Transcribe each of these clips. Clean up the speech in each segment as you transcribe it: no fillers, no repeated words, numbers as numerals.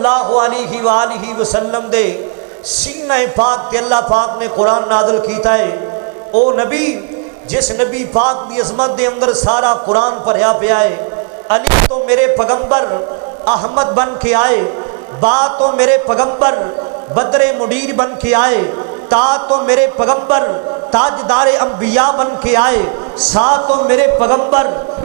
اللہ علیہ وآلہ وسلم دے سینہ پاک تے اللہ پاک نے قرآن نازل کیتا ہے۔ او نبی جس نبی پاک دی عظمت دے اندر سارا قرآن پڑھیا پیا ہے۔ علی تو میرے پیغمبر احمد بن کے آئے، با تو میرے پیغمبر بدر منیر بن کے آئے، تا تو میرے پیغمبر تاجدار انبیاء بن کے آئے، سا تو میرے پیغمبر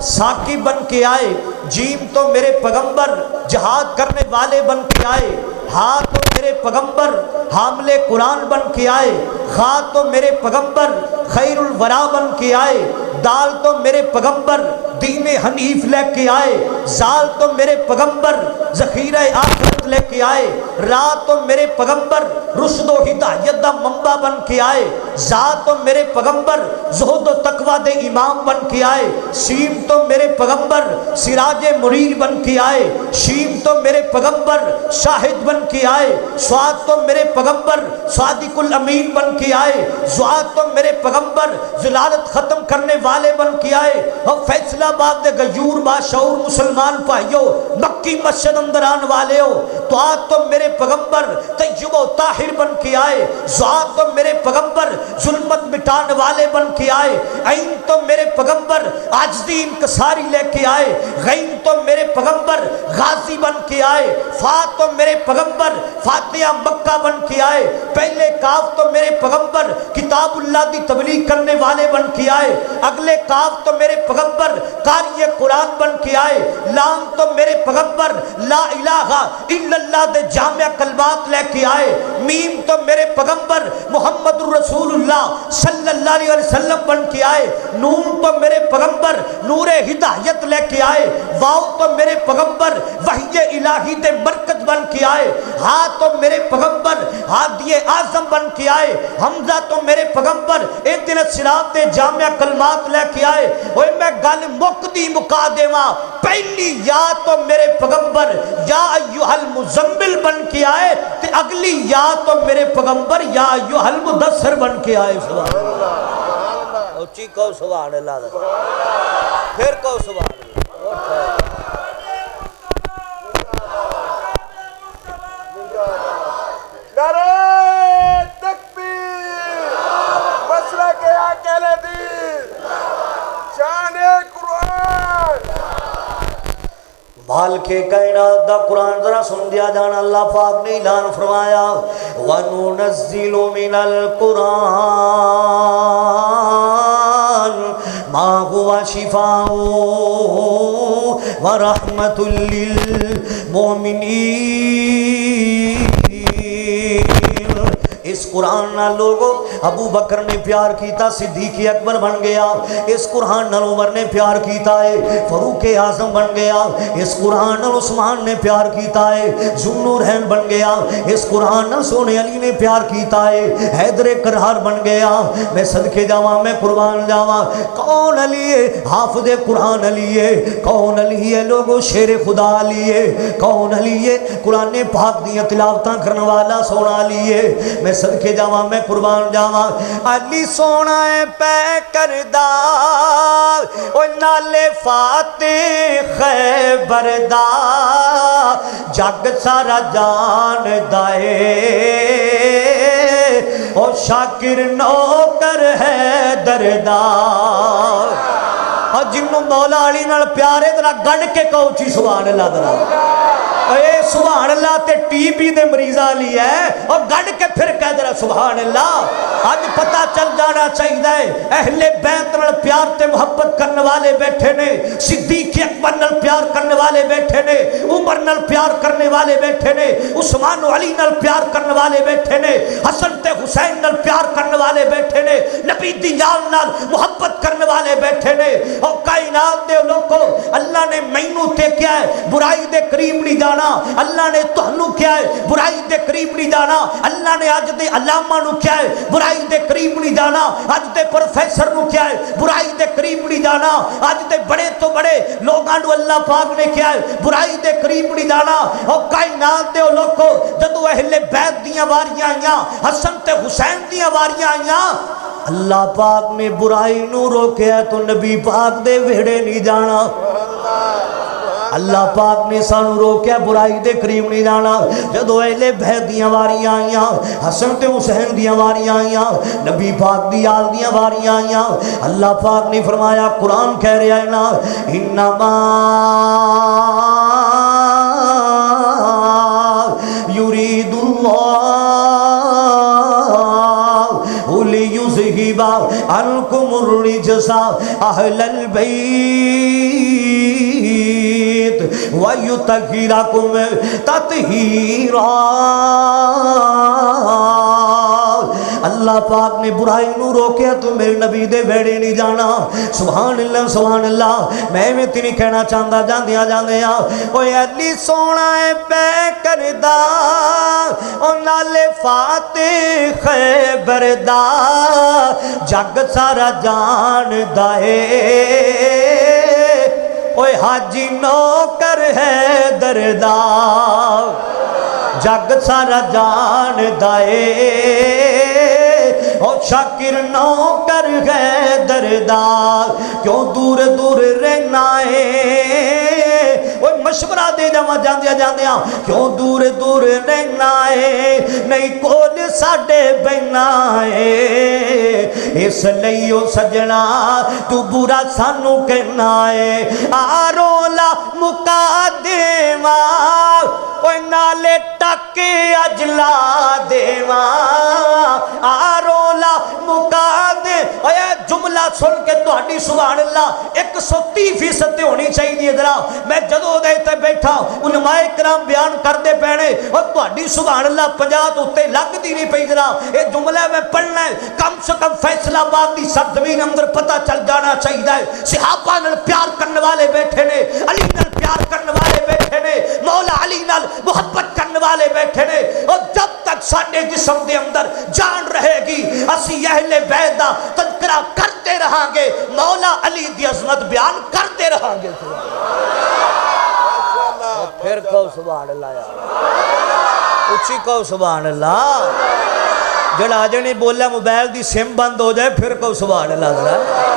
ساقی بن کے آئے، جیم تو میرے پیغمبر جہاد کرنے والے بن کے آئے، ہاں تو میرے پیغمبر حامل قرآن بن کے آئے، خا تو میرے پیغمبر خیر الورا بن کے آئے، دال تو میرے پیغمبر دین حنیف لے کے آئے، زال تو میرے پیغمبر ذخیرہ آخرت لے کے آئے، را تو میرے پیغمبر رشد و ہدایت دا منبع بن کے آئے، زا تو میرے پیغمبر زہد و تقوی دے امام بن کے آئے، سیم تو میرے پیغمبر سراج منیر بن کے آئے، شیم تو میرے پیغمبر شاہد بن کے آئے، سواد تو میرے پیغمبر صادق الامین بن کے آئے، زواد تو میرے پیغمبر ضلالت ختم کرنے والے بن کے آئے، اور فیصلہ آباد دے غیور باشعور مسلمان پائیو مکی مسجد اندر آن والے ہو، تو آج تو میرے پیغمبر طیب و طاہر بن کے آئے، زواد تو میرے پیغمبر ظلمت مٹان والے بن کے آئے، عین تو میرے پیغمبر عاجزی انکساری لے کے آئے، غین تو میرے پیغمبر غازی بن کے آئے، فا تو میرے پیغمبر فاتحہ مکہ بن کے آئے، پہلے کاف تو میرے پیغمبر کتاب اللہ دی تبلیغ کرنے والے بن کے آئے، اگلے کاف تو میرے پیغمبر قاری قرآن بن کے آئے، لام تو میرے پیغمبر لا الہ الا اللہ دے جامع کلمات لے کے آئے، میم تو میرے پیغمبر محمد رسول اللہ صلی اللہ علیہ وسلم بن کے آئے، نون تو میرے پیغمبر نور ہدایت لے کے آئے، واو تو میرے پیغمبر وحی الہی دے مرکز بن کے آئے، ہاں تو میرے پیغمبر ہادی اعظم بن کے آئے، حمزہ تو میرے پیغمبر اہدنا الصراط دے جامع کلمات لے کے آئے۔ اوے میں گل مقدی مکا دیواں، پہلی یا تو میرے پیغمبر یا ایھا المزمل بن کے آئے، تے اگلی یا تو میرے پیغمبر یا ایھا المدثر بن کے آئے۔ سبحان اللہ، اونچی کہو سبحان اللہ، پھر کہو سبحان اللہ۔ مال کے کائنات دا قرآن ذرا سن دیا جانا، اللہ پاک نے اعلان فرمایا وَنُنَزِّلُ مِنَ الْقُرْآنِ مَا هُوَ شِفَاءٌ وَرَحْمَةٌ لِّلْمُؤْمِنِينَ۔ اس قرآن نہ لوگو ابو بکر نے پیار کیتا، صدیق اکبر بن گیا، اس قرآن نہ عمر نے پیار کیتا ہے، فاروق اعظم بن گیا، اس قرآن نہ عثمان نے پیار کیتا ہے، ذوالنورین بن گیا، اس قرآن نہ سونے علی نے پیار کیتا ہے، حیدر کرار بن گیا۔ میں صدقے جاواں، میں قربان جاواں، کون علی ہے؟ حافظ قرآن علی ہے۔ کون علی ہے لوگو؟ شیر خدا علی ہے۔ کون علی ہے؟ قرآن پاک دیاں تلاوتاں کرنے والا سونا علی ہے۔ میں صدقے جاواں، میں قربان جاواں، علی سونا ہے پہ کردہ او نالے فاتح خیبر دا، جگ سارا جان دائے او شاکر نوکر ہے دردار۔ اور جنہوں مولا علی نال پیارے ذرا گڑ کے کہو چی سبحان اللہ ذرا، اے سبحان اللہ تے ٹی بی دے مریضہ لی ہے، اور گڑ کے پھر کہہ دے رہا سبحان اللہ۔ آج پتہ چل جانا چاہیے اہل بیت نال پیار تے محبت کرنے والے بیٹھے نے، صدیق اکبر نال پیار کرنے والے بیٹھے نے، عمر نال پیار کرنے والے بیٹھے نے، عثمان و علی نال پیار کرنے والے بیٹھے نے، حسن تے حسین نال پیار کرنے والے بیٹھے نے، نبی دی یار نال محبت کرنے والے بیٹھے نے۔ اور کائنات دے لوگوں، اللہ نے مینوں تے کیا ہے برائی دے قریب نہیں جانا، اللہ نے تہنوں کیا ہے برائی دے قریب نہیں جانا، اللہ نے اج دے علامہ نو کیا ہے برائی دے قریب نہیں جانا، اج دے پروفیسر نو کیا ہے برائی دے قریب نہیں جانا، اج دے بڑے تو بڑے لوگاں نو اللہ پاک نے کیا ہے برائی دے قریب نہیں جانا۔ اور کائنات دے لوگوں، جدوں اہل بیت دیاں واریاں آئیاں، حسن تے حسین دیاں واریاں آئیاں، اللہ پاک نے برائی نو روکیا تو نبی پاک دے ویڑے نہیں جانا۔ اللہ پاک نے سانو روکیا برائی دے قریب نہیں جانا جدو اہل بیت دیاں واریاں آئیاں حسن تے حسین دیاں واریاں آئیاں نبی پاک دی آل دیاں واریاں آئیاں اللہ پاک نے فرمایا قرآن کہہ رہا ہے نا انما یرید اللہ لیذہب عنکم الرجس اہل البیت ویطہرکم تطہیرا اللہ پاک نے برائی نو روکیا تو میرے نبی دے بیڑے نہیں جانا سبحان اللہ میں تینی کہنا چاہتا جاندیاں اوے علی سونا ہے پہ کردہ او نالے فاتح خیبر دا جگ سارا جان دائے اوے حاجی نوکر ہے دردا جگ سارا جان دائے او شاکر نوکر ہے دردار کیوں دور دور رہنا ہے وہ مشورہ دے جاندیاں کیوں دور دور رہنا ہے نہیں کول ساڑے بہنا ہے اس لئیو سجنا تو برا سانو کہنا ہے آرولا مکا دیواں اوے نالے ٹاکے اجلا دیواں آرولا مکا دے اے جملہ سن کے تہاڈی سبحان اللہ 130% ہونی چاہیے ذرا میں جدوں دے تے بیٹھا علماء کرام بیان کردے پینے اور تہاڈی سبحان اللہ 50 تو تے لگدی نہیں پئی ذرا اے جملہ میں پڑھنا ہے کم سے کم فیصلہ آباد دی سرزمین اندر پتہ چل جانا چاہیے صحابہ نال پیار کرنے والے بیٹھے نے علی نال پیار کرنے والے بیٹھے نے مولا علی نال محبت کرنے والے بیٹھے نے اور جب تک ساڈے جسم دے اندر جان رہے گی اسی اہل بیت دا تذکرہ کرتے رہاں گے مولا علی دی عظمت بیان کرتے رہاں گے پھر کہو سبحان اللہ یار اچھی کہو سبحان اللہ جڑا آج نہیں بولا موبائل دی سم بند ہو جائے پھر کہو سبحان اللہ ذرا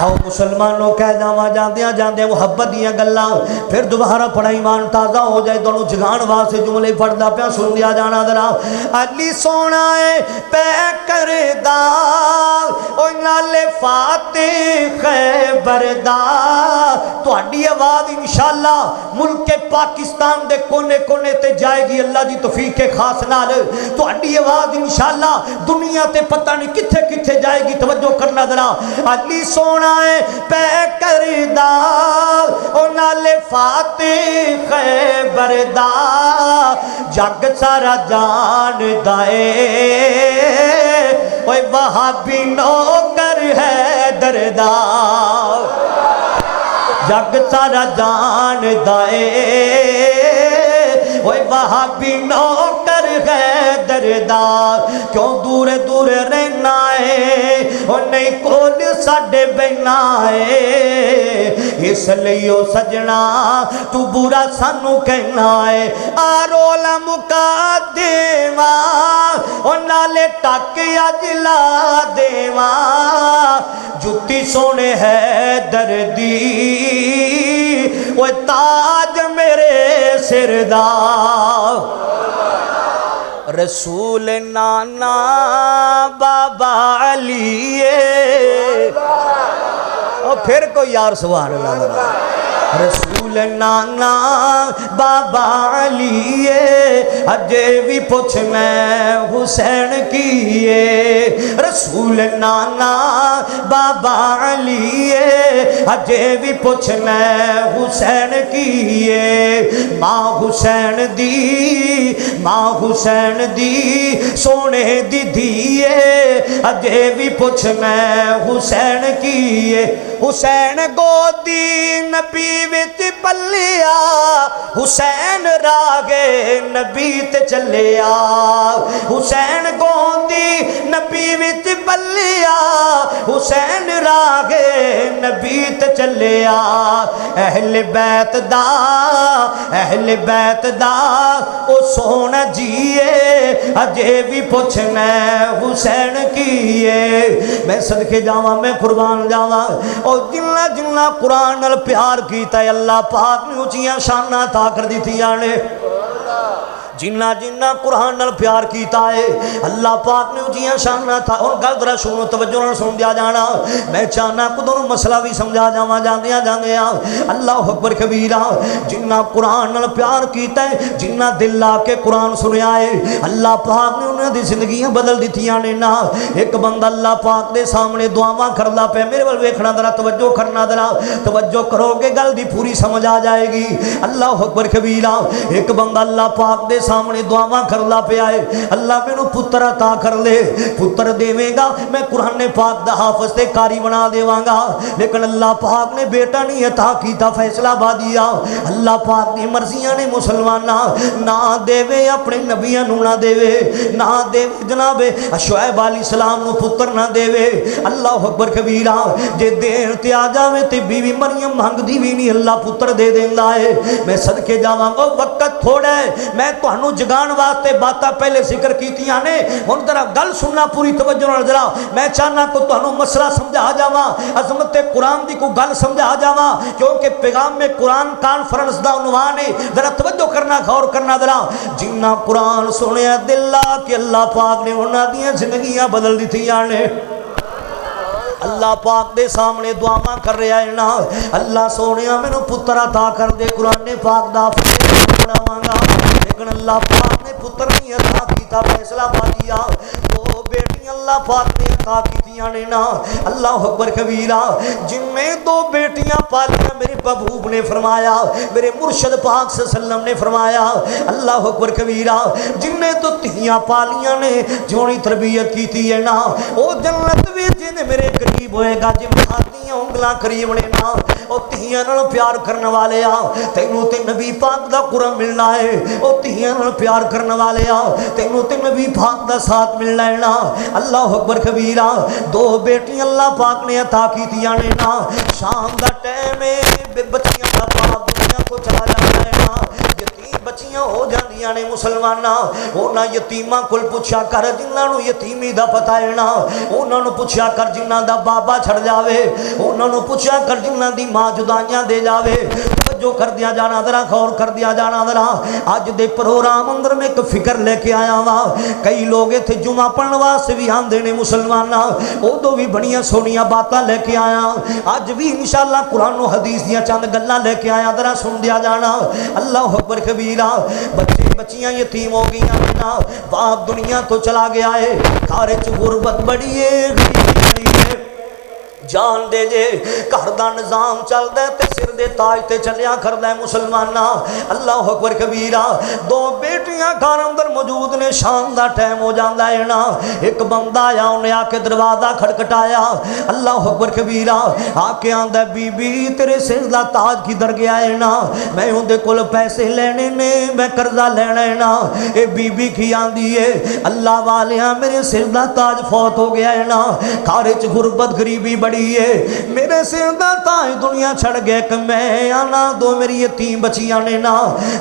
آؤ مسلمانوں کہہ جاندیاں محبت دیاں گلاں پھر دوبارہ پڑھا ایمان تازہ ہو جائے دونوں جگان واسے جملے پڑھدا پیا سن لیا جانا ذرا علی سونا ہے پہ کردہ او نالے فاتح خیبر دا تہاڈی آواز انشاءاللہ ملک پاکستان دے کونے کونے تے جائے گی اللہ دی توفیق کے خاص نال تہاڈی آواز انشاءاللہ دنیا تے پتہ نہیں کتھے کتھے جائے گی توجہ کرنا ذرا علی سونا ہے پہ کردہ او نالے فاتح خیبر دا جگ سارا جان دائے اوے وہابی نوکر ہے دردا جگ سارا جان دائے اوے وہابی نوکر ہے دردار کیوں دور دور رہنا ہے او نہیں کول ساڑے بہنا ہے اس لئیو سجنا تو برا سانو کہنا ہے آرولا مکا دیواں او نالے ٹاکے اجلا دیواں جتی سونے ہے دردی وہ تاج میرے سردہ رسول نانا بابا علی اور پھر کوئی یار سبحان اللہ رسول نانا بابا علی اجے بھی پوچھ میں حسین کیے رسول نانا بابا علی اجے بھی پوچھ میں حسین کیے ماں حسین دی سونے دی دیئے اجے بھی پوچھ میں حسین کیے حسین گودی نبی وچ پلیا حسین راگے نبی تے چلیا حسین گودی نبی وچ پلیا حسین راگے نبی تے چلیا اہل بیت دا او سونا جیے اجے بھی پوچھنا حسین کیے میں صدقے جاواں میں قربان جاواں اور جنہ جنہ قرآن نال پیار کیتا ہے اللہ پاک نے اونچیاں شاناں عطا کر دتیاں نے جنہ جنہ قرآن نال پیار کیتا ہے اللہ پاک نے اونچیاں شاناں تھا اور گل ذرا سنو توجہ نال سن دیا جانا میں چاہنا کو دونوں مسئلہ بھی سمجھا جاواں جاندیاں اللہ اکبر کبیرہ جنہ قرآن نال پیار کیتا ہے جنہ دل لا کے قرآن سنیا ہے اللہ پاک نے انہاں دی زندگیاں بدل دتیاں نے نا ایک بندہ اللہ پاک دے سامنے دعاواں کردا پیا میرے ول ویکھنا ذرا توجہ کرنا ذرا توجہ کرو گے گل دی پوری سمجھ آ جائے گی اللہ اکبر کبیرہ ایک بندہ اللہ پاک دے سامنے دعاواں کردا پیا ہے اللہ مینوں پتر عطا کر لے پتر دیوے گا میں قرآن پاک دا حافظ تے قاری بنا دیواں گا لیکن اللہ پاک نے بیٹا نہیں عطا کیتا فیصلہ بادیا اللہ پاک دی مرضیاں نے مسلماناں نہ دیوے اپنے نبیاں نوں نہ دیوے نہ دیوے جناب شعیب علیہ السلام نوں پتر نہ دیوے اللہ اکبر کبیرہ جے دین تے آ جاوے تے بیوی مریم منگدی بھی نہیں اللہ پتر دے دیندا ہے میں صدقے جاواں گا وقت تھوڑا ہے میں تہانوں جگان واسطے باتاں پہلے ذکر کیتیاں نے ہن ذرا گل سننا پوری توجہ نال ذرا میں چاہنا کو تہانوں مسئلہ سمجھا جاواں عظمت قرآن دی کو گل سمجھا جاواں کیونکہ پیغام میں قرآن کانفرنس دا عنوان ہے ذرا توجہ کرنا غور کرنا ذرا جنہ قرآن سنیا دل لا کہ اللہ پاک نے انہاں دیاں زندگیاں بدل دتیاں نے اللہ پاک دے سامنے دعاواں کر رہا ہے نا اللہ سونیا مینوں پتر عطا کر دے قرآن پاک دا بناواں گا لیکن اللہ پاک نے پتر نہیں عطا کیتا فیصلہ بادیا دو بیٹیاں اللہ پاک نے عطا کیتیاں نے نا اللہ اکبر کبیرہ جن میں دو بیٹیاں پالیاں میرے محبوب نے فرمایا میرے مرشد پاک صلی اللہ علیہ وسلم نے فرمایا اللہ اکبر کبیرہ جن نے تو تیاں پالیاں نے جونی تربیت کیتی ہے نا او جنت وچ میرے قریب ہوئے گا جن ہاتھیاں انگلاں قریب نے نا او تیاں نال پیار کرنے والے آ تینوں تے نبی پاک دا قرآن ملنا ہے او تیاں نال پیار کرنے والے آ تینوں تے نبی پاک دا ساتھ ملنا ہے نا اللہ اکبر کبیرہ دو بیٹیاں اللہ پاک نے عطا کیتیاں نے نا شام دا ٹائم ہے بچیاں دا پاک دنیا کو چلا جاتا ہے نا یتیم بچیاں ہو جاندیاں نے مسلماناں انہاں یتیماں کول پوچھا کر جنہاں نوں یتیمی دا پتہ ہے نا انہاں نوں پوچھا کر جنہاں دا بابا چھڑ جاوے انہاں نوں پوچھا کر جنہاں دی ماں جدائیاں دے جاوے جو کر دیا جانا ذرا غور کر دیا جانا ذرا آج دے پروگرام اندر میں ایک فکر لے کے آیا ہوا کئی لوگ تھے جمعہ پڑھن واسطے بھی آندے نے مسلماناں اودوں بھی بڑیاں سونیاں باتاں لے کے آیا اج بھی انشاءاللہ قرآن و حدیث دیاں چند گلاں لے کے آیا ذرا سن دیا جانا اللہ اکبر کبیرہ بچے بچیاں یتیم ہو گئیاں نا باپ دنیا تو چلا گیا ہے گھر وچ غربت بڑی ہے غریبی ہے جان دے جے گھر دا نظام چلدا ہے تے سر دے تاج تے چلیا کردا ہے مسلماناں اللہ اکبر کبیرہ دو بیٹیاں گھر اندر موجود نے شام دا ٹائم ہو جاندا ہے نا ایک بندہ آیا انہیں آ کے دروازہ کھٹکھٹایا اللہ اکبر کبیرہ آ کے آندا بی بی تیرے سر دا تاج کدھر گیا ہے نا میں اودے کول پیسے لینے نے میں قرضہ لینا ہے نا اے بی بی کی آندی ہے اللہ والیاں میرے سر دا تاج فوت ہو گیا ہے نا گھر وچ غربت غریبی بڑی ہے میرے سر دا تاج دنیا چھڑ گئے کہ میں آنا دو میری یتیم بچیاں نے نا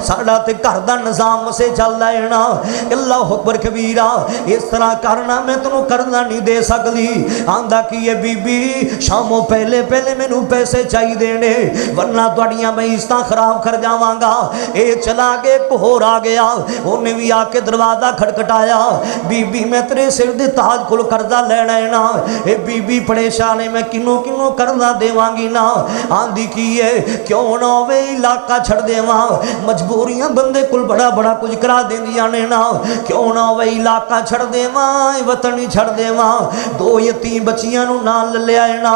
ساڑا تے گھر دا نظام سے چل رہا ہے نا اللہ اکبر کبیرہ اس طرح کرنا میں تنوں کرنا نہیں دے سکتی آندا کی یہ بی بی شاموں پہلے پہلے میں نوں پیسے چاہی دینے ورنہ توڑیاں میں اس طرح خراب کر جاواں گا اے چلا گے کوہر آ گیا انہیں بھی آ کے دروازہ کھٹکھٹایا بی بی میں تیرے سر دے تاج کول قرضہ لینا ہے نا اے بی بی پریشان ہے میں کنوں کنوں کرنا دیواں گی نا آندھی کی ہے کیوں نہ ہوئے علاقہ چھڑ دیواں مجبوریاں بندے کل بڑا بڑا کچھ کرا دیندیاں نے نا کیوں نہ ہوئے علاقہ چھڑ دیواں وطنی چھڑ دیواں دو یتیم بچیاں نو نال لے آئے نا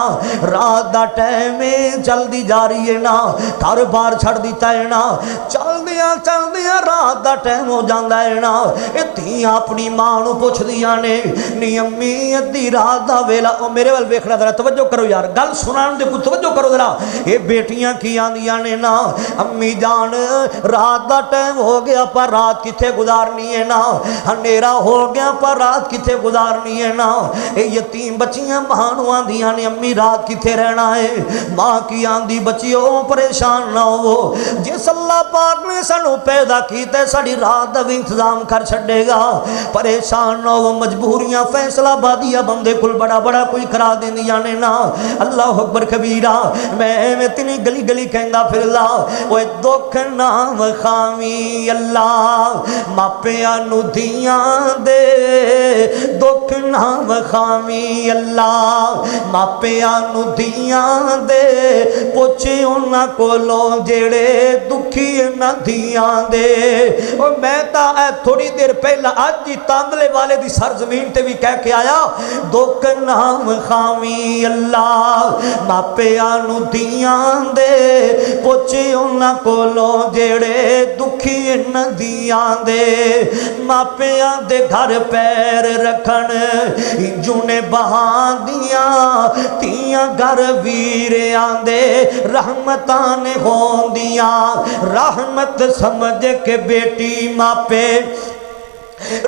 رات دا ٹائم جلدی جاری ہے نا گھر بار چھڑ دیتا ہے نا چل دیا رات دا ٹائم ہو جاندا ہے نا اتھیاں اپنی ماں نو پوچھ دیاں نے نی امی ادھی رات دا ویلا میرے وال ویکھنا ذرا توجہ کرو یار گل سنان دے کو توجہ کرو ذرا اے بیٹیاں کی آندیاں نے نا امی جان رات دا ٹائم ہو گیا پر رات کتے کتنے گزارنی ہے نا، ہنیرا ہو گیا پر رات کتنے گزارنی ہے نا۔ اے یتیم بچیاں ماں نوں آندیاں نے امی رات کتنے رہنا ہے، ماں کی آندی بچیوں پریشان نہ ہو، جس اللہ پاک نے سانو پیدا کیتا ہے ساڈی رات دا بھی انتظام کر چھڈے گا، پریشان نہ ہو۔ مجبوریاں فیصلہ بادیہ بندے کل بڑا بڑا کوئی کرا دیندیاں نے نا۔ اللہ اکبر کبیرہ، میں تینی گلی گلی کہندا پھردا، اوے دکھ نہ وکھاویں اللہ ماپیاں نو دھیاں دے، دکھ نہ وکھاویں اللہ ماپیاں نو دھیاں دے، پوچھ انہاں کولوں جڑے دکھی نہ دھیاں دے۔ اور میں تا تھوڑی دیر پہلا آج جی تاندلے والے دی سرزمین تے بھی کہہ کے آیا، دکھ نہ وکھاویں اللہ ماپیاں نو دھیاں دے، پوچھ انہاں کولوں جڑے دکھی نہ دھیاں دے۔ ماپیاں دے گھر پیر رکھن جونے بہاں دیاں، تیاں گھر ویریاں دے رحمتاں نے ہوندیاں، رحمت سمجھ کے بیٹی ماپے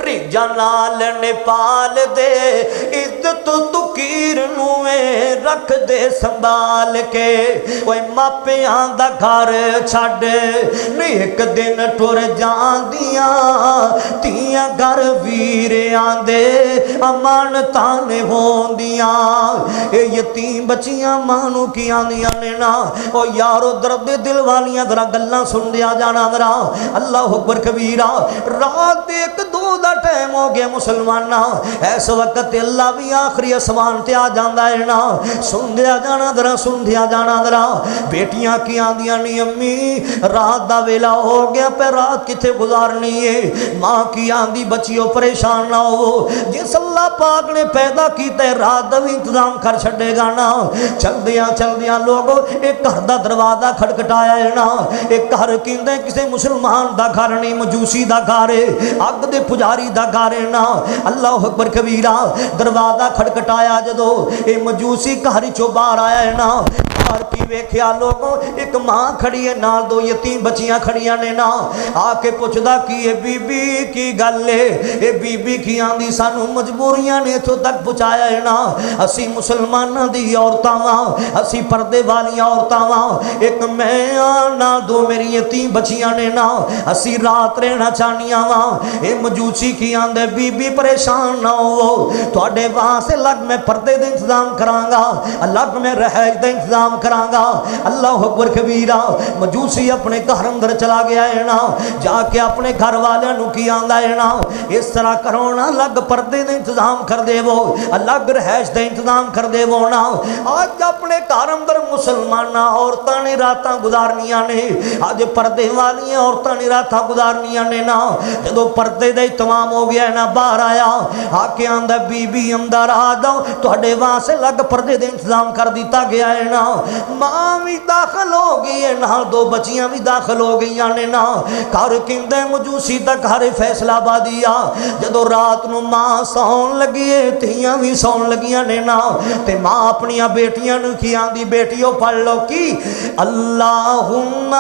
ریجا نال نے پال دے، عزت تکیر نوے رکھ دے سنبھال کے۔ اوے ماپیاں دا گھر چھڈ نہیں ایک دن ٹر جاندیاں، تیاں گھر ویریاں دے امانتاں نے ہوندیاں۔ اے یتیم بچیاں ماں نوں کی آندیاں نے نا، او یارو درد دل والیاں ذرا گلاں سن دیا جانا ذرا، اللہ اکبر کبیرہ۔ رات ایک دو دا ٹائم ہو گیا مسلمانہ، ایس وقت اللہ بھی آخری اسمان تے آ جاندہ ہے نا، سن دیا جانا ذرا سن دیا جانا ذرا۔ بیٹیاں کی آندیاں نہیں امی رات دا ویلا ہو گیا پہ رات کتے گزارنی ہے، ماں کی آندی بچیوں پریشان نہ ہو، جس اللہ پاک نے پیدا کیتا ہے رات دا بھی انتظام کر چھڑے گا نا۔ چل دیاں لوگوں ایک گھر دا دروازہ کھڑکٹایا ہے نا، ایک گھر کیندے کسے مسلمان دا گھر نہیں مجوسی دا گھر ہے، اگ دے پجاری دا گھر ہے نا۔ اللہ اکبر کبیرہ، دروازہ کھڑکٹایا جدو اے مجوسی گھر چو باہر آیا ہے نا، باہر کی ویکھیا لوگوں ایک ماں کھڑی ہے نال دو یتیم بچیاں کھڑیاں نے نا، آ کے پوچھدا کی اے بی بی کی گل ہے، اے بی بی کی آندی سانو مجبوریاں نے اتھوں تک پہنچایا ہے نا، اسی مسلماناں دی عورتاں واں، اسی پردے والی عورتاں واں، ایک میں نال دو میری یتیم بچیاں نے نا، اسی رات رہنا چاہنیاں واں۔ اے مجوسی کی آندے بی بی پریشان نہ ہو، تواڈے واسطے لگ میں پردے دے انتظام کرانگا، الگ میں رہائش دے انتظام کرانگا۔ اللہ اکبر کبیرہ، مجوسی اپنے گھر اندر چلا گیا ہے نا، جا کے اپنے گھر والے نو کی آندا ہے نا، اس طرح کرو نا، الگ پردے دے انتظام کر دے وہ، الگ رہائش دے انتظام کر دے وہ نا۔ آج اپنے گھر اندر مسلمانہ عورتاں نے راتاں گزارنیاں نے، آج پردے والی عورتاں نے راتاں گزارنیاں نے نا۔ جدو پردے دے تمام ہو گیا ہے نا، باہر آیا آ کے آندا بی بی اندر آ جاؤ، تواڈے واسطے لگ پردے دے انتظام کر دیتا گیا ہے نا۔ ماں بھی داخل ہو گئی ہے نا، دو بچیاں بھی داخل ہو گئی نے نا، گھر کیندے مجوسی دا گھر فیصلہ آبادیا۔ جدو رات نو ماں سون لگی ہے، تھیاں بھی سون لگیاں نے نا، تے ماں اپنی بیٹیاں نو کی آندی بیٹیوں پڑھ لو کی اللہم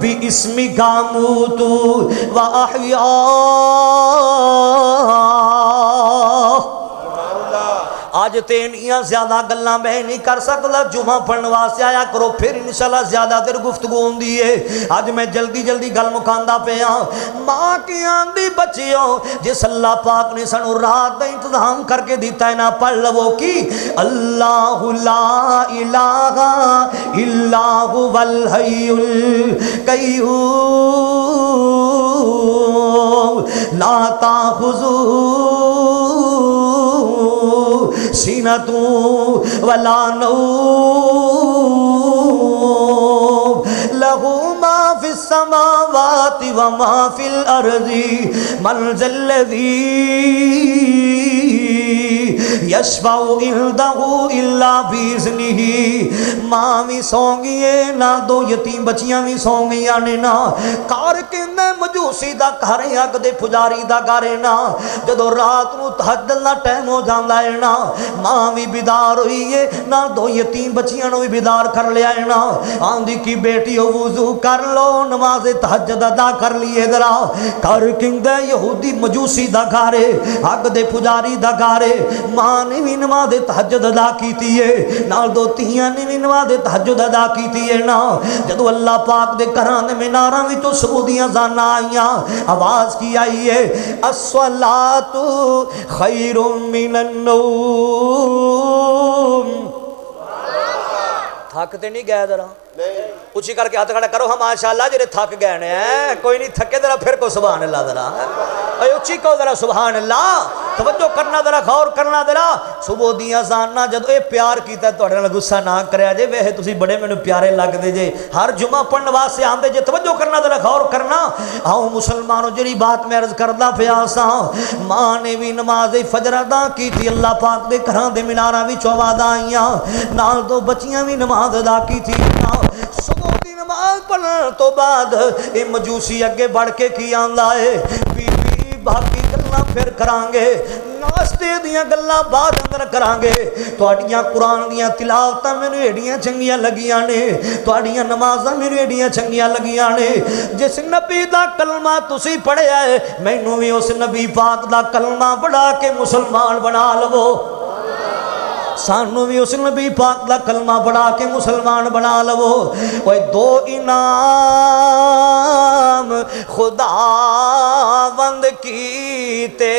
بی اسمک اموت و احیا۔ آج تینیاں زیادہ گلاں میں نہیں کر سکتا، جمعہ پڑھنے واسطے آیا کرو، پھر انشاءاللہ زیادہ دیر گفتگو ہوندی ہے۔ آج میں جلدی گل مکاندا پیا۔ ماں کی آندی بچیوں، جس اللہ پاک نے سانو رات دا انتظام کر کے دیتا ہے نا، پڑھ لو کی اللہ لا الہ الا هو الحی القیوم لا تاخذہ سینۃ ولا نوم لہ ما فی السماوات وما فی الارض من ذا الذی یشفع عنده الا باذنہ۔ ماں بھی سو گئی ہے نہ، دو یتیم بچیاں بھی سو گئیاں نے نا، گھر کہندے مجوسی دا گھر ہے، اگ دے پجاری دا گھر ہے نا۔ جدو رات نو تہجد دا ٹائم ہو جاندا ہے نا، ماں بھی بیدار ہوئی ہے نہ، دو یتیم بچیاں نو بھی بیدار کر لیا ہے نا۔ آندی کی بیٹی وضو کر لو، نماز تہجد ادا کر لیے ذرا۔ گھر کہندے یہودی مجوسی دا گھر ہے، اگ دے پجاری دا گھر ہے۔ ماں نے بھی نماز تہجد ادا کیتی ہے، نال دو تیاں نے بھی نماز تہجد ادا کیتی ہے نا۔ جدو اللہ پاک دے گھراں دے میناراں وچوں صبح دیاں زاناں آئیاں، آواز کی آئی ہے، الصلاۃ خیر من النوم۔ تھکتے نہیں گئے ذرا اچھی کر کے ہاتھ کھڑا کرو، ہم ماشاءاللہ جڑے تھک گئے ہیں، کوئی نہیں تھکے ذرا پھر کو سبحان اللہ ذرا اے اچھی کو ذرا سبحان اللہ، توجہ کرنا ذرا، غور کرنا ذرا۔ صبح دیاں زانا جدو اے پیار کیتا تواڈے نال غصہ نہ کریا جے، ویسے تسی بڑے مینوں پیارے لگدے جے، ہر جمعہ پڑھن واسطے آندے جے، توجہ کرنا ذرا، غور کرنا۔ آؤ مسلمانوں جڑی بات میں عرض کردا پیا ساں، ماں نے بھی نماز فجر ادا کیتی، اللہ پاک دے گھراں دے میناراں وچوں آواز آئیاں، نال دو بچیاں بھی نماز ادا کیتی نا۔ صبح دی نماز پڑھن تو بعد اے مجوسی اگے بڑھ کے کی آندا ہے، بی بی باقی گلاں پھر کران گے، ناشتے دیاں گلاں بعد اندر کران گے، تواڈیاں قرآن دیاں تلاوتاں مینوں ایڈیاں چنگیاں لگیاں نے، تواڈیاں نمازاں مینوں ایڈیاں چنگیاں لگیاں نے، جس نبی دا کلمہ تسی پڑھیا ہے مینوں بھی اس نبی پاک دا کلمہ پڑھا کے مسلمان بنا لو، سانو بھی اس نبی پاک دا کلمہ پڑھا کے مسلمان بنا لو۔ وہ دو انعام خداوند کیتے،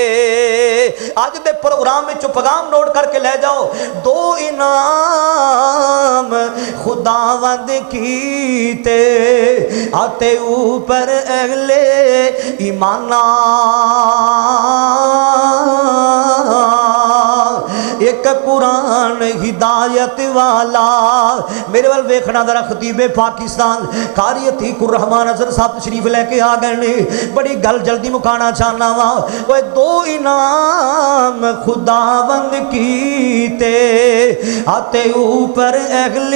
آج دے پروگرام میں پیغام نوٹ کر کے لے جاؤ، دو انعام خداوند کیتے، آتے اوپر اہل ایمان، ایک قرآن ہدایت والا۔ میرے وال ویکھنا ذرا، خطیب پاکستان قاری عتیق الرحمان اظہر صاحب تشریف لے کے آ گئے نے، بڑی گل جلدی مکانا چاہنا وا۔ وہ دو انعام خداوند کیتے، آتے اوپر اہل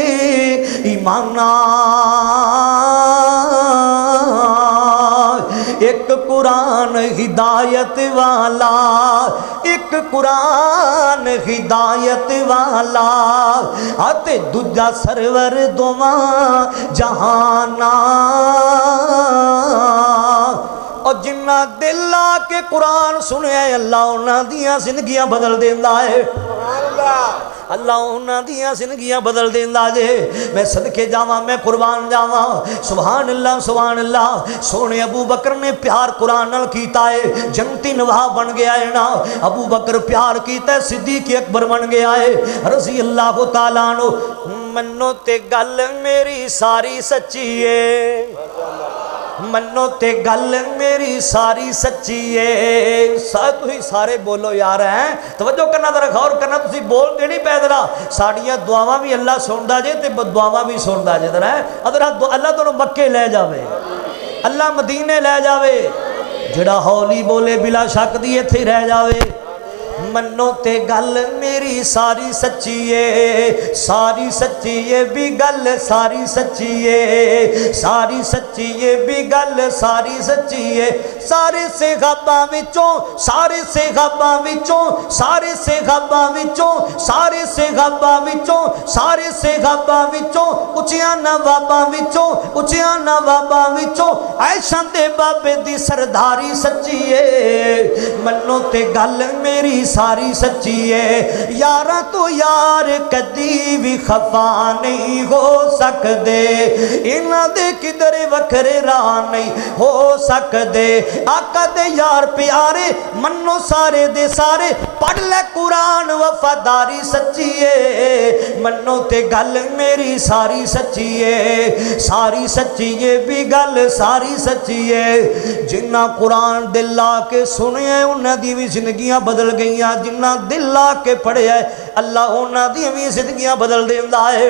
ایمان، ایک قرآن ہدایت والا، ایک قرآن ہدایت والا، آتے دوجا سرور دوواں جہانا۔ اور جنہ دل آ کے قرآن سنے اللہ انہاں دیاں زندگیاں بدل دیندا ہے، اللہ انہاں دیاں زندگیاں بدل دیندا جے۔ میں صدقے جاواں، میں قربان جاواں، سبحان اللہ سبحان اللہ۔ سونے ابو بکر نے پیار قرآن نال کیتا ہے، جنتی نواح بن گیا ہے نا، ابو بکر پیار کیتا ہے، صدیق اکبر بن گیا ہے رضی اللہ تعالیٰ عنہ۔ منو تے گل میری ساری سچی ہے، منو تے گل میری ساری سچی ہے، تھی سارے بولو یار ہیں، توجہ کرنا ذرا، غور کرنا، تسی بول دے نہیں پے ذرا، ساڑیاں دعاواں بھی اللہ سندا جے تے بدعاواں بھی سندا جے ذرا، اللہ تانوں مکے لے جاوے، اللہ مدینے لے جاوے، جڑا ہولی بولے بلا شک دی ایتھے رہ جاوے۔ منو تے گل میری ساری سچی ہے، ساری سچی ہے بھی گل ساری سچی ہے، ساری سچی ہے بھی گل ساری سچی ہے، سارے سے غاباں وچوں، سارے سے غاباں وچوں، سارے سے غاباں وچوں، سارے سے غاباں وچوں، سارے سے غاباں وچوں، اچیاں نواباں وچوں، اچیاں نواباں وچوں، عائشہ دے بابے دی سرداری سچی ہے۔ منو تے گل میری ساری سچی ہے، یاراں تو یار کدی بھی خفا نہیں ہو سکدے، انہاں دے کدھر وکھرے راہ نہیں ہو سکدے، آقا دے یار پیارے منو سارے دے سارے، پڑھ لے قرآن وفاداری سچی ہے۔ منو تے گل میری ساری سچی ہے، ساری سچی ہے بھی گل ساری سچی ہے۔ جنہ قرآن دل لا کے سنے انہاں دی بھی زندگیاں بدل گئیاں، جنہ دل لا کے پڑھے ہے اللہ انہاں دی بھی زندگیاں بدل دیندا ہے۔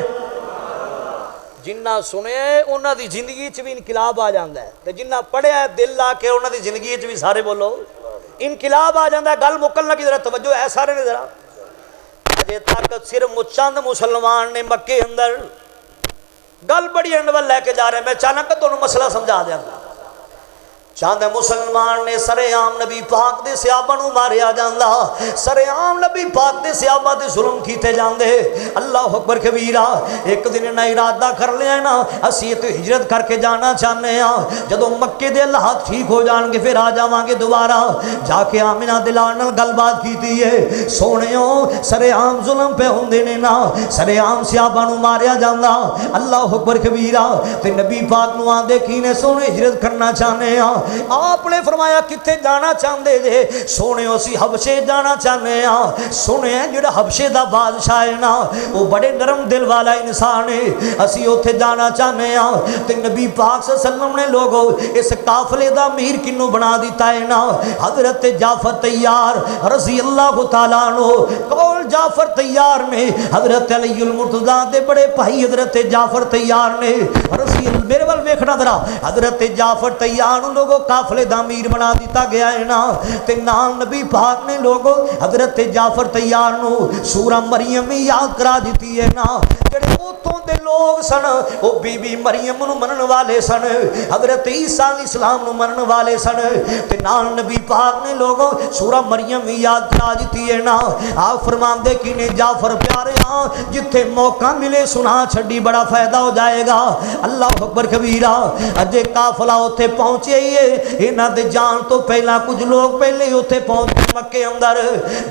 جنہ سنے انہاں دی زندگی چ بھی انقلاب آ جاندا ہے، تے جنہ پڑھیا ہے دل لا کے انہاں دی زندگی چ بھی سارے بولو انقلاب آ جاندا ہے۔ گل مکل نہ کی ذرا توجہ ہے سارے نے ذرا، اجے تک صرف چند مسلمان نے مکے اندر گل بڑی انڈول لے کے جا رہے ہیں، میں چاہنا کہ تمہیں مسئلہ سمجھا دیا گا۔ چاند مسلمان نے سرے عام نبی پاک دے صحابہ نو ماریا جاندا، سرے عام نبی پاک دے صحابہ دے ظلم کیتے جاندے۔ اللہ اکبر کبیرہ۔ ایک دن نہ ارادہ کر لیا نا اسی تو ہجرت کر کے جانا چاہنے ہیں، جدو مکے دے حالات ٹھیک ہو جان گے پھر آ جاواں گے دوبارہ۔ جا کے آمنہ دلال نال گل بات کیتی ہے، سونےو سرے عام ظلم پہ ہوندے نے نا، سرے عام صحابہ نو ماریا جاندا۔ اللہ اکبر کبیرہ۔ تے نبی پاک نو آندے کینے سونے ہجرت کرنا چاہنے ہیں، آپ نے فرمایا کتے جانا چاہندے جے؟ سونے اسی حبشے جانا چاہنے ہیں۔ سونے جڑا حبشے دا بادشاہ ہے نا وہ بڑے نرم دل والا انسان ہے، اسی اوتھے جانا چاہنے ہیں۔ تے نبی پاک صلی اللہ علیہ وسلم نے لوگو اس قافلے دا امیر کنو بنا دیتا ہے نا؟ حضرت جعفر طیار رضی اللہ تعالیٰ عنہ۔ کول جعفر طیار نے حضرت علی المرتضیٰ دے بڑے بھائی حضرت جعفر طیار نے رضی اللہ، میرے وال ویکھنا ذرا، حضرت جعفر طیار لوگو قافلے دا امیر بنا دیتا گیا ہے نا۔ تے نال نبی پاک نے لوگو حضرت جعفر طیار نو سورہ مریم یاد کرا دیتی ہے نا۔ جڑے اوتھوں دے لوگ سن او بی بی مریم نو منن والے سن، حضرت عیسیٰ علیہ السلام نو منن والے سن۔ تے نال نبی پاک نے لوگو سورہ مریم یاد کرا دیتی ہے نا۔ آپ فرماندے کی نے جعفر پیارے ہاں جتھے موقع ملے سنا چھڑی بڑا فائدہ ہو جائے گا۔ اللہ اکبر کبیرہ۔ اجے قافلہ اوتھے پہنچے ہی ہے، انہاں دے جان تو پہلا کچھ لوگ پہلے ہی اوتھے پہنچ مکے اندر،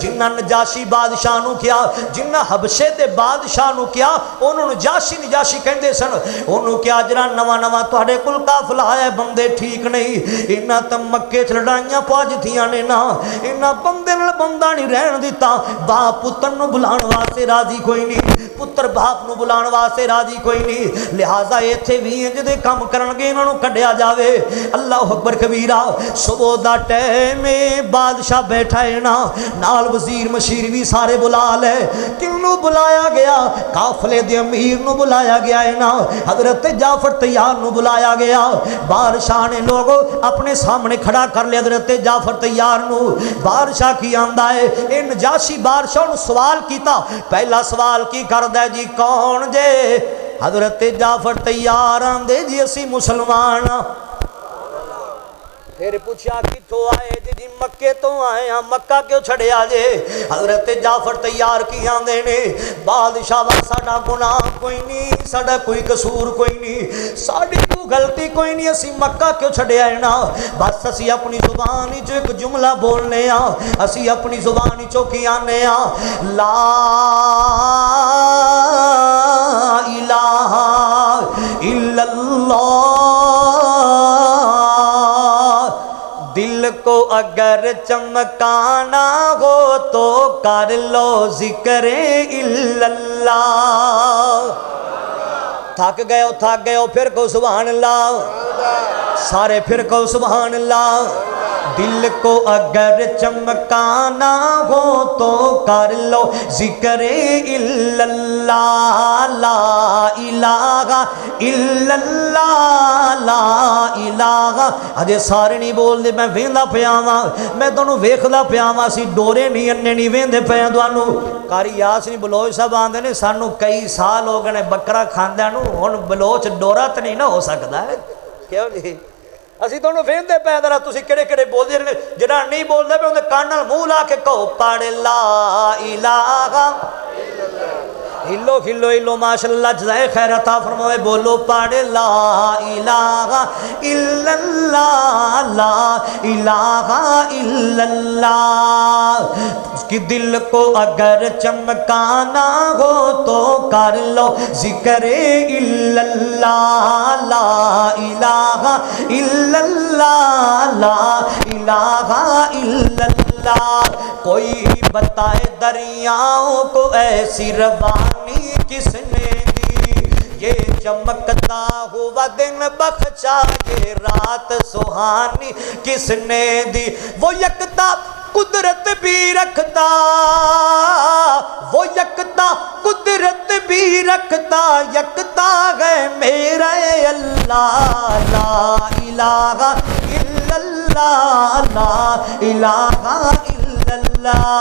جنہاں نجاشی بادشاہ نو کیا، جنہاں حبشے دے بادشاہ نو کیا، انہوں نجاشی کہندے سن، انہوں کیا جرا نواں نواں تہاڈے کول قافلہ آیا بندے ٹھیک نہیں، انہاں تے مکے چ لڑائیاں پاجتیاں نے نا، انہاں بندے نال بندہ نہیں رہن دیتا، باپ پتر نو بلان واسطے راضی کوئی نہیں، پتر باپ نو بلان واسطے راضی کوئی نہیں، لہذا ایتھے وی انج دے کم کرن گے انہاں نو کڈیا جاوے۔ اللہ اکبر کبیرہ۔ صبح دا ٹائم بادشاہ بیٹھا ہے نا، نال وزیر مشیر بھی سارے بلا لے، کنوں بلایا گیا؟ قافلے دے امیر نو بلایا گیا ہے نا، حضرت جعفر طیار نو بلایا گیا۔ بادشاہ نے لوگوں اپنے سامنے کھڑا کر لیا حضرت جعفر طیار نو۔ بادشاہ کی آندا ہے اے نجاشی بادشاہ نو سوال کیتا، پہلا سوال کی کردا جی کون جے؟ حضرت جعفر طیار آندے جی اسی مسلمان۔ پھر پوچھا کتھوں آئے جی مکے تو آئے ہاں، مکہ کیوں چھڑے آجے؟ حضرت جعفر طیار کی آندے نے بادشاہ ساڈا گناہ کوئی نہیں، ساڈا کوئی قصور کوئی نہیں، ساڈی کوئی غلطی کوئی نہیں، اسی مکہ کیوں چھڑے آئے نا؟ بس اسی اپنی زبانی جو ایک جملہ بولنے ہاں، اسی اپنی زبانی چوکی آنے ہاں، لا الہ الا اللہ۔ دل کو اگر چمکانا ہو تو کر لو ذکر الا اللہ۔ تھک گئے ہو پھر کو سبحان اللہ، سارے پھر کو سبحان اللہ۔ دل کو اگر چمکانا ہو تو کر لو ذکر الا اللہ، لا الہ الا اللہ، لا الہ۔ اجے سارے نہیں بول دے، میں ویندا پیا واں، میں تانوں ویکھدا پیا واں، اسی ڈورے نہیں انے نہیں ویندے پے تانوں۔ قاری یاس نہیں بلوچ صاحب آندے نے سانوں کئی سال ہو گئے نے بکرا کھاندیاں نوں، ہن بلوچ ڈورا تے نہیں نہ ہو سکدا ہے، کیوں جی؟ اسی تانوں ویندے پے ذرا تسی کہڑے کہڑے بولدے نے، جڑا نہیں بولدا پے اون دے کان نال منہ لا کے کہو پڑھ لا الہ ہلو ہلو ہلو ماشاءاللہ جزائے خیر عطا فرمائے، بولو پڑھ لا الہ الا اللہ، لا الہ الا اللہ۔ کہ دل کو اگر چمکانا ہو تو کر لو ذکر الا اللہ، لا الہ الا اللہ، لا الہ الا اللہ۔ کوئی بتائے دریاؤں کو ایسی روانی کس نے دی، یہ چمکتا ہوا دن بخشا یہ رات سہانی کس نے دی۔ وہ یکتا قدرت بھی رکھتا، وہ یکتا قدرت بھی رکھتا، یکتا ہے میرا اللہ، لا الہ الا اللہ، لا الہ الا اللہ۔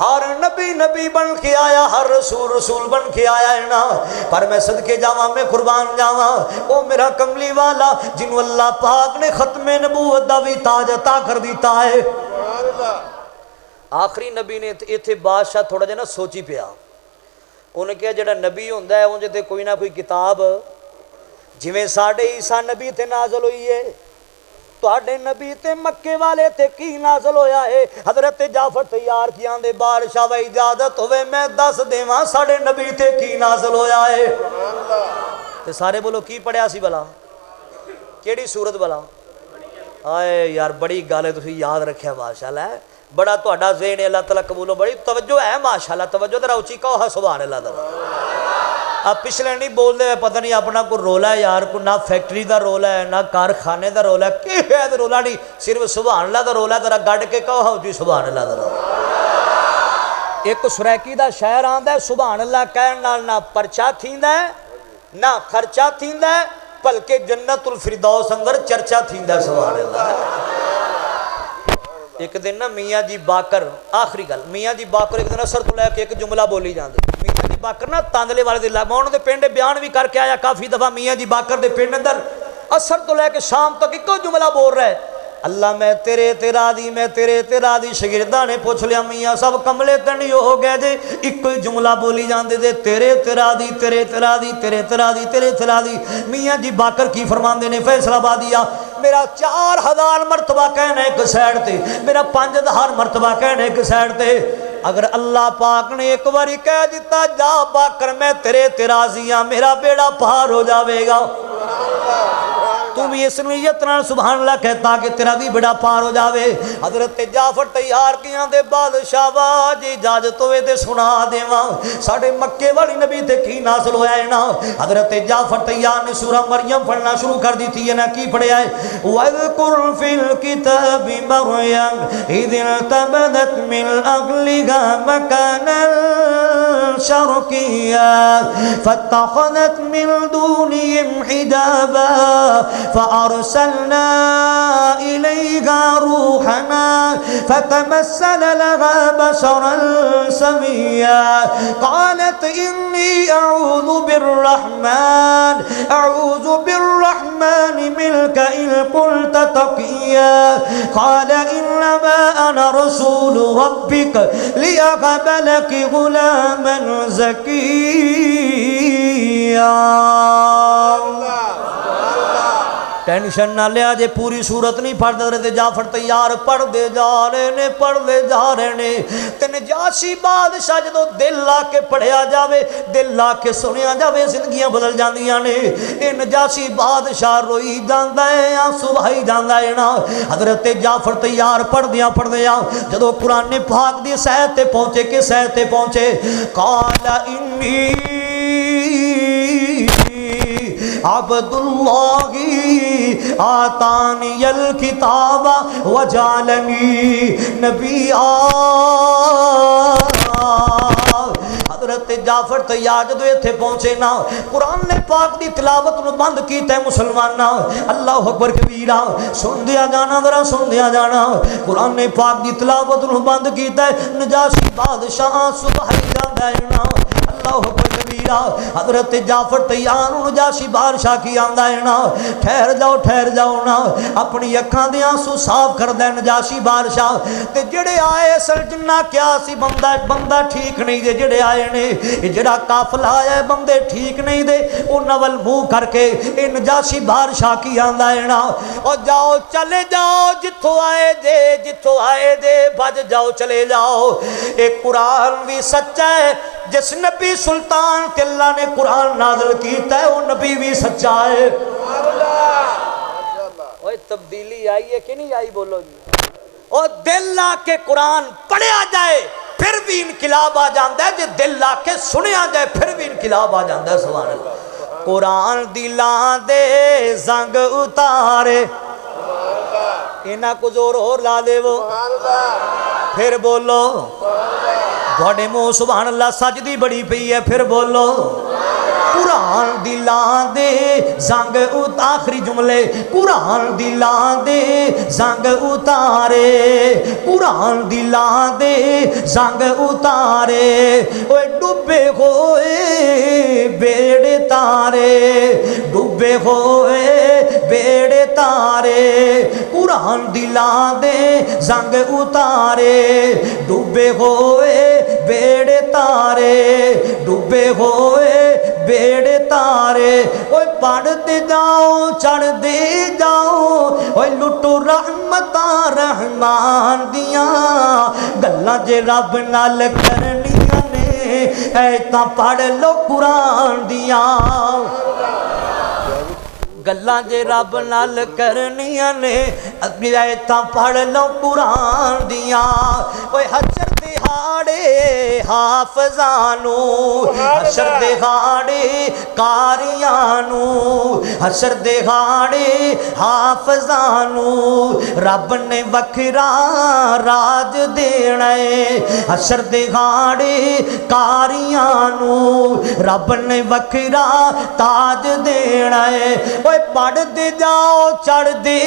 ہر نبی نبی بن کے آیا، ہر رسول رسول بن کے آیا ہے نا، پر میں صدقے جاواں، میں قربان جاواں او میرا کملی والا جنوں اللہ پاک نے ختم نبوت دا بھی تاج عطا کر دیتا ہے۔ آخری نبی نے ایتھے بادشاہ تھوڑا جہا نا سوچی پیا، انہیں کہا جڑا نبی ہوندا ہے انجے تے کوئی نہ کوئی کتاب جویں ساڈے عیسیٰ نبی تے نازل ہوئی ہے، تواڈے نبی تے مکے والے تے کی نازل ہویا ہے؟ حضرت جعفر تیار کیاں دے بادشاہ و اجازت ہوئے میں دس دیواں ساڈے نبی تے کی نازل ہویا ہے؟ تے سارے بولو کی پڑھیا سی بلا؟ کیڑی سورت بلا؟ آئے یار بڑی گل ہے، تسی یاد رکھیا ماشاءاللہ ہے، بڑا تہاڈا ذہن ہے، اللہ تعالیٰ قبولو، بڑی توجہ ہے ماشاءاللہ، توجہ ذرا اونچی کہو ہاں سبحان اللہ ذرا۔ اب پچھلے نہیں بول دے پتہ نہیں اپنا کوئی رولا ہے یار، کوئی نہ فیکٹری دا رولا ہے نہ کارخانے دا رولا ہے، کی ہے تے رولا نہیں، صرف سبحان اللہ دا رولا ہے، ذرا گڈ کے کہو ہاں جی سبحان اللہ ذرا۔ ایک سریکی دا شاعر آندا ہے سبحان اللہ کہن نال نہ پرچا تھیندا ہے نہ خرچہ تھیندا ہے، بلکہ جنت الفردوس اندر چرچا تھیندا ہے، سبحان اللہ۔ ایک دن نا میاں جی باکر، آخری گل، میاں جی باکر ایک دن اثر تو لے کے ایک جملہ بولی جاندے، میاں جی باکر نا تاندلے والے دے میں انہوں دے پنڈ بیان بھی کر کے آیا کافی دفعہ، میاں جی باکر دے پنڈ اندر اثر تو لے کے شام تک ایک جملہ بول رہا ہے، اللہ میں تیرے تیرا دی، میں تیرے تیرا دی۔ شاگرداں نے پوچھ لیا میاں صاحب کملے تے نہیں ہو گئے جے، ایک جملہ بولی جاندے دے تیرے تیرا دی، تیرے تیرا دی، تیرے تیرا دی، تیرے تیرا دی۔ میاں جی باکر کی فرماندے نے فیصلہ بادیا میرا 4000 مرتبہ کہنا ایک سائڈ تے، میرا 5000 مرتبہ کہنا ایک سائڈ تے۔ اگر اللہ پاک نے ایک باری کہہ دیتا جا باکر میں تیرے تیرازی ہاں، میرا بیڑا پار ہو جاوے گا، تو بھی اس نیت نال سبحان اللہ کہتا کہ تیرا بھی بڑا پار ہو جاوے۔ حضرت جعفر تیار کیاں دے بادشاہ واج اجازت ہوئے تے سنا دیواں ساڑھے مکے والی نبی تے کی نازل ہویا ہے نا۔ حضرت جعفر تیار نے سورہ مریم پڑھنا شروع کر دی تھی، یہ نا کی پڑھیا ہے وَاذْكُرْ فِي الْكِتَابِ مَرْيَمَ إِذِ انْتَبَذَتْ مِنْ أَهْلِهَا مَكَانًا شَرْقِيًّا فَاتَّخَذَتْ مِنْ دُونِهِمْ حِجَابًا فأرسلنا إليها روحنا فتمثل لها بشرا سويا قالت إني أعوذ بالرحمن منك إن كنت تقيا قال إنما أنا رسول ربك لأهب لك غلاما زكيا۔ ٹینشن نہ لیا جے پوری صورت نہیں پڑھ دے رہے جعفر تیار پڑھ دے جا رہے نے، پڑھ دے جا رہے نے۔ تے نجاشی بادشاہ جدو دل لا کے پڑھیا جاوے، دل لا کے سنیا جاوے، زندگیاں بدل جاندیاں نے۔ اے نجاشی بادشاہ روئی جاندا ہے، آنسو بہائی جاندا ہے نا۔ حضرت جعفر تیار پڑھ دیا جدو قرآن پاک دی سیت تے پہنچے کہ سیت تے پہنچے قال انی عبد اللہ آتانی الکتاب وجعلنی نبیا۔ حضرت جعفر تیار جدو ایتھے پہنچے نا، قرآن نے پاک دی تلاوت نو بند کیتا ہے مسلمانہ، اللہ اکبر کبیرہ، سن دیا جانا ذرا سن دیا جانا، قرآن نے پاک دی تلاوت نو بند کیتا ہے، نجاشی بادشاہ صبح جاندہ ہے نا، اللہ اکبر کبیرہ۔ حضرت جعفر تیار نجاشی بادشاہ کی آندا ہے نا، ٹھہر جاؤ نا، اپنی اکھاں دے آنسو صاف کر دے نجاشی بادشاہ۔ تے جڑے آئے اصل جنہ کیا سی بندہ ٹھیک نہیں دے، جڑے آئے نے جڑا قافلہ آیا ہے بندے ٹھیک نہیں دے، او نول منہ کر کے اے نجاشی بادشاہ کی آندا ہے نا، اور جاؤ چلے جاؤ جتھوں آئے دے بھج جاؤ چلے جاؤ۔ ایک قرآن بھی سچا ہے، جس نبی سلطان کے اللہ نے قرآن نازل کیتا ہے وہ نبی بھی سچا ہے۔ اوہ تبدیلی آئی ہے کہ نہیں آئی بولو جی؟ اور دل لا کے قرآن پڑھیا جائے پھر بھی انقلاب آ جاندہ ہے، جے دل لا کے سنیا جائے پھر بھی انقلاب آ جاندہ ہے، سبحان اللہ۔ قرآن دلان دے زنگ اتارے، انہاں کو زور اور لا دے وہ پھر بولو، بڑے منہ سبحان اللہ سجدی بڑی پئی ہے پھر بولو۔ قرآن دلاں دے زنگ آخری جملے قرآن دلاں دے زنگ اتارے قرآن دلاں دے زنگ اتارے اوے ڈوبے ہوئے بیڑے تارے ڈوبے ہوئے بیڑے تارے قرآن دلاں دے زنگ اتارے ڈوبے ہوئے بیڑے تارے ڈوبے ہوئے بیڑے تارے اوے پڑھتے جاؤ چڑھ دے جاؤ اوے لٹو رحمتاں رحمان دیاں گلاں جے رب نال کرنیاں نے ایتاں پڑھ لو قرآن دیاں گلاں جے رب نال کرنیاں نے ایتاں پڑھ لو قرآن دیاں اوے حشر دہاڑے حافظانو حشر دہاڑے قاریانو حشر دہاڑے حافظانو رب نے وکھرا راج دینا ہے حشر دہاڑے قاریانو رب نے وکھرا تاج دینا ہے اوے پڑھ دے جاؤ چڑھ دے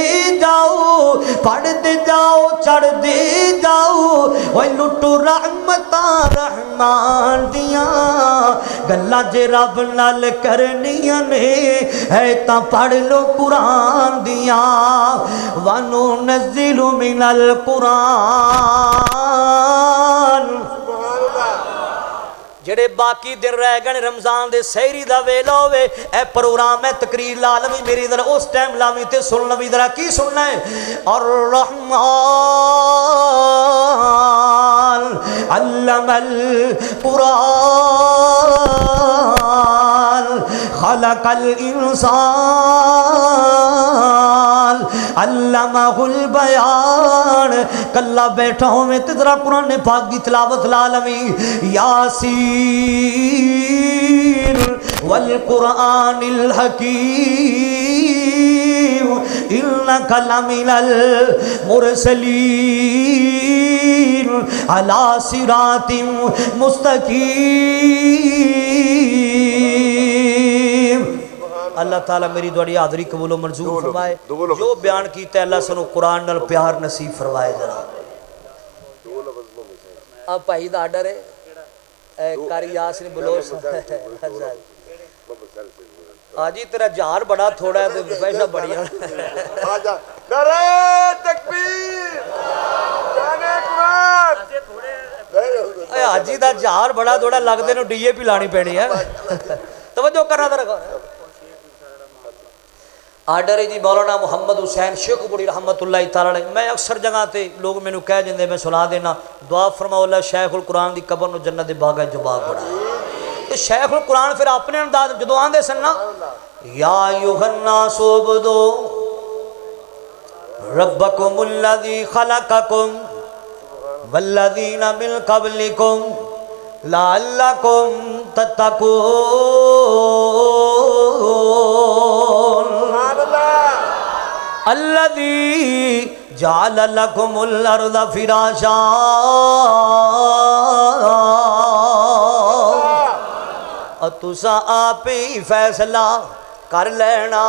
جاؤ پڑھ دے جاؤ چڑھ دے جاؤ اوے لٹو رحمتاں رحمان دیاں گلاں جے رب نال کرنیاں نے ہے تاں پڑھ لو قرآن دیاں وَنُنَزِّلُ مِنَ الْقُرْآنِ جڑے باقی دن رہ گئے رمضان دے سحری دا ویلا ہوئے اے پروگرام ہے تقریر لالمی میری ذرا اس ٹائم لامی تے سن لوی ذرا کی سننا ہے الرحمن علم القرآن خلق الانسان علمہ البیان کلا بیٹھا ہوں میں تیرا قرآن پاک کی تلاوت لالمی یاسین والقرآن الحکیم انک لمن المرسلین علی صراط مستقیم اللہ تعالیٰ میری دوڑی حاضری قبول و منظور فرمائے جو بیان کیتا ہے اللہ سنو قرآن نال پیار نصیب فرمائے ذرا اب پہی دا آڈر ہے کاری یاسین بلوچ آجی تیرا جہار بڑا تھوڑا ہے تو پیسہ بڑھیا نعرہ تکبیر جانے اکبر آجی دا جہار بڑا تھوڑا لگ دے نو ڈی اے پی لانی پینی ہے توجہ کرنا تھا رکھا آڈر جی مولانا محمد حسین شیخ بڑی رحمت اللہ تعالی میں اکثر جگہ تے لوگ میں نو کہہ جندے میں سنا دینا دعا فرماؤ اللہ شیخ القرآن دی قبر نو جنت دے باغ جو باغ بڑا تو شیخ القرآن پھر اپنے انداز جدو آن دے سننا یا ایھا الناس اعبدوا ربکم الذی خلقکم والذین من قبلکم لعلکم تتقون الذی جعل لکم الارض فراشا تسا آپ ہی فیصلہ کر لینا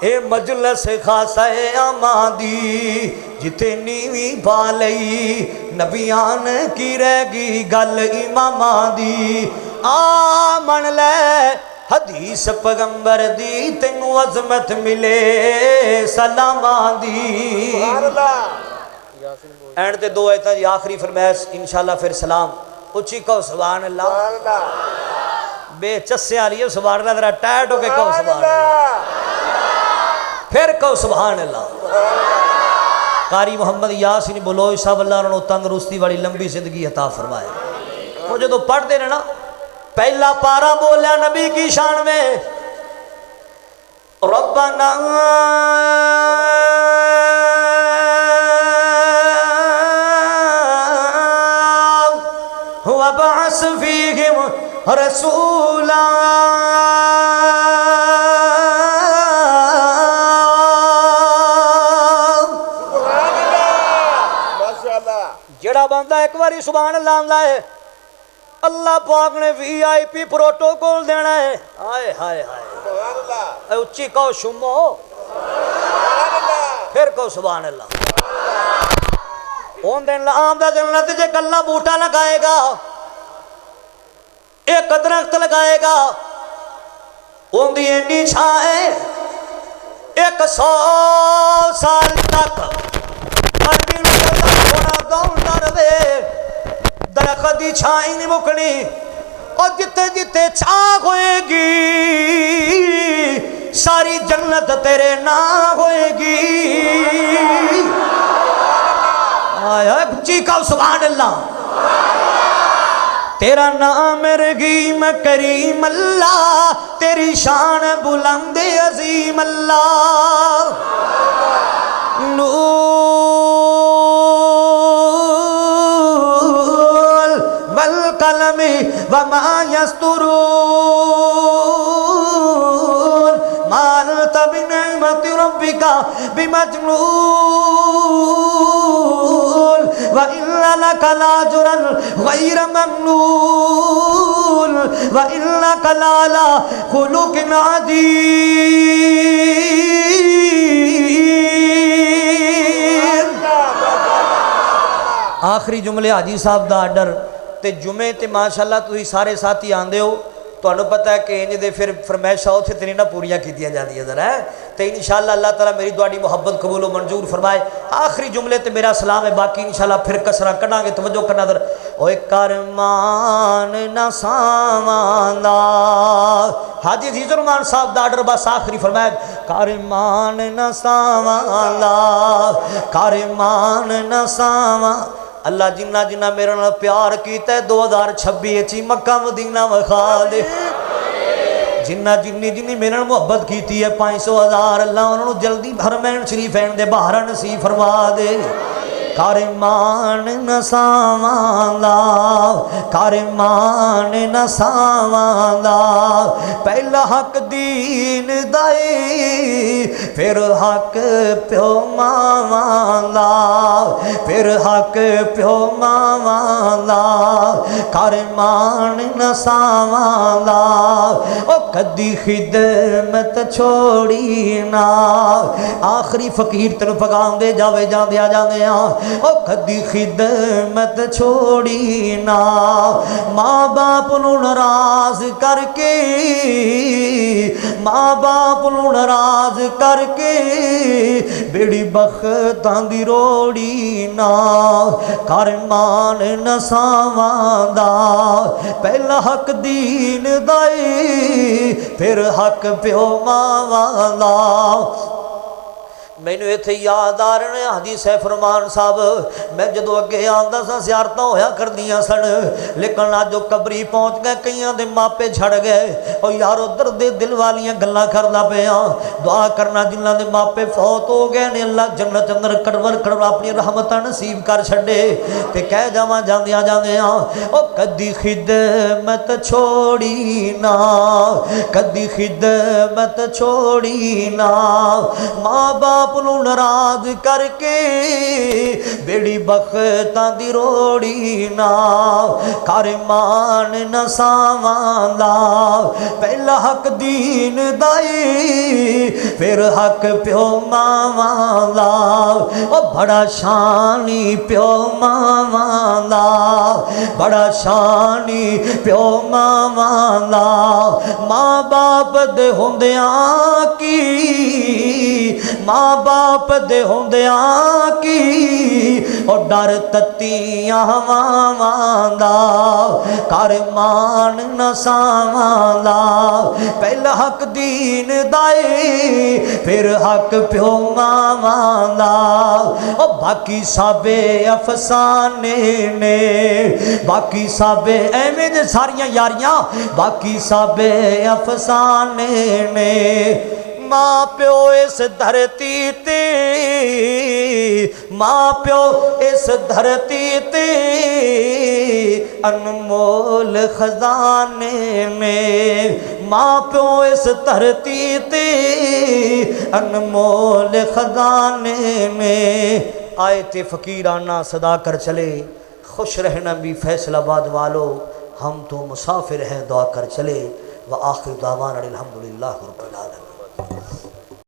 اے مجلس خاصہ آمادی جتے نیوی پا لئی نبیان کی رہ گی گل اماماں دی آمن لے حدیث پیغمبر دی تینو عظمت ملے سلاماں دی اینڈ تے دو آیتاں جی آخری فرمائش انشاءاللہ پھر سلام اچھی کہو سبحان اللہ بے چسے آ رہی ہے سبحان اللہ ذرا ٹائٹ ہو کے کہو سبحان اللہ پھر کہو سبحان اللہ قاری محمد یاسین بلوچ صاحب اللہ انہوں تندرستی والی لمبی زندگی عطا فرمائے وہ جو پڑھ دے نا پہلا پارا بولیا نبی کی شان میں ربنا وابعث فیہم رسولا جڑا بندہ ایک باری سبحان اللہ آندا ہے اللہ پاک نے VIP پروٹوکول دینا ہے ہائے ہائے ہائے سبحان اللہ اے اچھی کہو شمو سبحان اللہ پھر کہو سبحان اللہ اون دن آم دا جنت جے کلا بوٹا لگائے گا ایک درخت لگائے گا اون دی اینی چھائے 100 سال تک مٹی میں اللہ تھوڑا دوندا رہے درخت دی چھائیں نہیں مکنی اور جتے جتے چھا ہوئے گی ساری جنت تیرے نام ہوئے گی آیا چیخا سبحان اللہ تیرا نام رحیم کریم اللہ تیری شان بلند عظیم اللہ نور والقلم وما يسطرون ما أنت بنعمة ربك بمجنون وإن لك لأجرا غير ممنون وإنك لعلى خلق عظيم آخری جملے حاجی صاحب دا آرڈر تے جمعے تے ماشاءاللہ تسی سارے ساتھی آندے ہو تو انہوں پتہ ہے کہ انج دے پھر فرمائشاں اوتھے تے نہ پوریاں کیتیاں جاندیاں ذرا ہے تے انشاءاللہ اللہ تعالیٰ میری دعائی محبت قبول و منظور فرمائے آخری جملے تے میرا سلام ہے باقی انشاءاللہ پھر کسرہ کڑاں گے توجہ کرنا در اوے کرمان نہ ساماندہ حاجی عزیز الرحمان صاحب دا آرڈر بس آخری فرمائے کرمان نہ ساماندہ کرمان نہ ساماندہ اللہ جنہ جنہ میرے نال پیار کیتا ہے 2026 چی مکہ مدینہ وکھا دے جنہ جنی جنی میرے نال محبت کیتی ہے 500,000 اللہ انہوں جلدی حرمین شریفین دے باہر نصیب فرما دے کارمان نہ ساماندہ کارمان نہ ساماندہ پہلا حق دین دائی پھر حق پیو ماواندہ پھر حق پیو ماواندہ کارمان نہ ساماندہ او کدی خدمت چھوڑی نا آخری فقیر تنو پگام دے جاوے جان دیا جان دیا او کدی خدمت چھوڑی نا ماں باپ نو ناراض کر کے ماں باپ نو ناراض کر کے بیڑی بختاں دی روڑی نا کرمان نہ ساماندہ پہلا حق دین دائی پھر حق پیو ماواندہ میں نے ایتھے یاد آ رہے ہیں حدیث فرمان صاحب میں جدو اگے آندا سا زیارتاں ہویا کردیاں سن لیکن آج جو قبری پہنچ گئے کئیاں دے ماپے جھڑ گئے اور یارو درد دل والیاں گلاں کردا پیاں دعا کرنا جنہاں دے ماپے فوت ہو گئے نے اللہ جنت اندر کڑور کڑور اپنی رحمتاں نصیب کر چھڈے تے کہہ جاواں جاندیاں جاندیاں او کدی خدمت چھوڑی نا کدی خدمت چھوڑی نا ماں باپ نو ناراض کر کے بیڑی بختاں دی روڑی نا کرمان نہ ساماندہ پہلا حق دین دائی پھر حق پیو ماواندہ او بڑا شانی پیو ماواندہ بڑا شانی پیو ماواندہ ماں باپ دے ہوندیاں کی ماں باپ دے ہوندیاں کی اور ڈر تتیاں ماواندہ کرمان نہ ساماندہ پہلا حق دین دائی پھر حق پیو ماواندہ اور باقی سب افسانے نے باقی سب ایویں دے ساریاں یاریاں باقی سب افسانے نے ماں پیو اس دھرتی تے ماں پیو اس دھرتی تے انمول خزانے میں ماں پیو اس دھرتی تے انمول خزانے میں آئے تے فقیرانہ صدا کر چلے خوش رہنا بھی فیصل آباد والو ہم تو مسافر ہیں، دعا کر چلے۔ وآخر دعوانا الحمدللہ رب العالمین۔